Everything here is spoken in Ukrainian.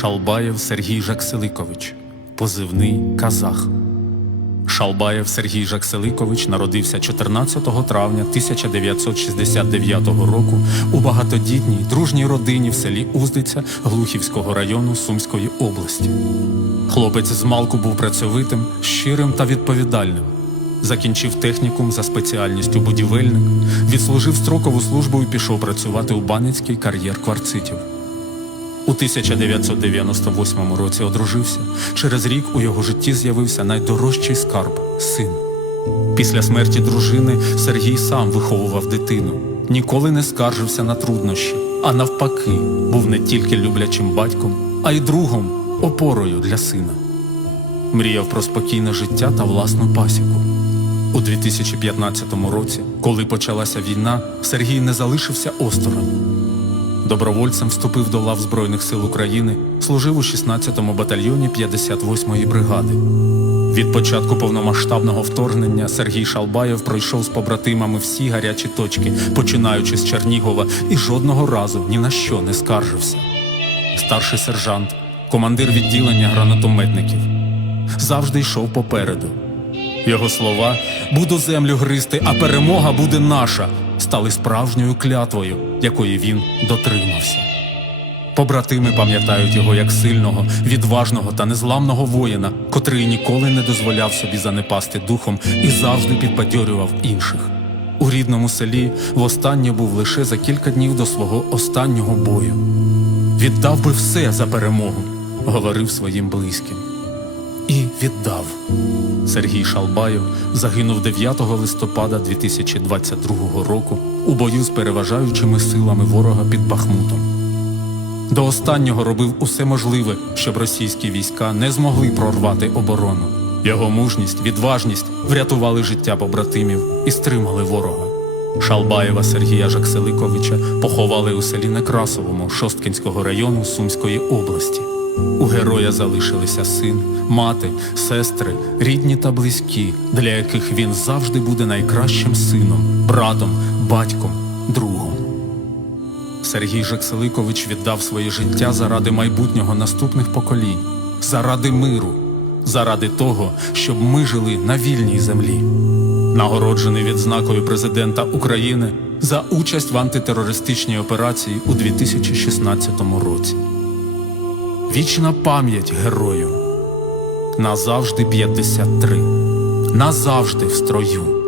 Шалбаєв Сергій Жакселикович, позивний Казах. Шалбаєв Сергій Жакселикович народився 14 травня 1969 року у багатодітній дружній родині в селі Уздиця Глухівського району Сумської області. Хлопець з малку був працьовитим, щирим та відповідальним. Закінчив технікум за спеціальністю будівельник, відслужив строкову службу і пішов працювати у Баницький кар'єр кварцитів. У 1998 році одружився. Через рік у його житті з'явився найдорожчий скарб син. Після смерті дружини Сергій сам виховував дитину, ніколи не скаржився на труднощі, а навпаки, був не тільки люблячим батьком, а й другом, опорою для сина. Мріяв про спокійне життя та власну пасіку. У 2015 році, коли почалася війна, Сергій не залишився осторонь. Добровольцем вступив до лав Збройних сил України, служив у 16-му батальйоні 58-ї бригади. Від початку повномасштабного вторгнення Сергій Шалбаєв пройшов з побратимами всі гарячі точки, починаючи з Чернігова, і жодного разу ні на що не скаржився. Старший сержант, командир відділення гранатометників, завжди йшов попереду. Його слова буду землю гризти, а перемога буде наша, стали справжньою клятвою, якої він дотримався. Побратими пам'ятають його як сильного, відважного та незламного воїна, котрий ніколи не дозволяв собі занепасти духом і завжди підбадьорював інших. У рідному селі востаннє був лише за кілька днів до свого останнього бою. Віддав би все за перемогу, говорив своїм близьким. І віддав. Сергій Шалбаєв загинув 9 листопада 2022 року у бою з переважаючими силами ворога під Бахмутом. До останнього робив усе можливе, щоб російські війська не змогли прорвати оборону. Його мужність, відважність врятували життя побратимів і стримали ворога. Шалбаєва Сергія Жакселиковича поховали у селі Некрасовому Шосткінського району Сумської області. У героя залишилися син, мати, сестри, рідні та близькі, для яких він завжди буде найкращим сином, братом, батьком, другом. Сергій Жакселикович віддав своє життя заради майбутнього наступних поколінь, заради миру, заради того, щоб ми жили на вільній землі. Нагороджений відзнакою президента України за участь в антитерористичній операції у 2016 році. Вічна пам'ять герою. Назавжди 53. Назавжди в строю.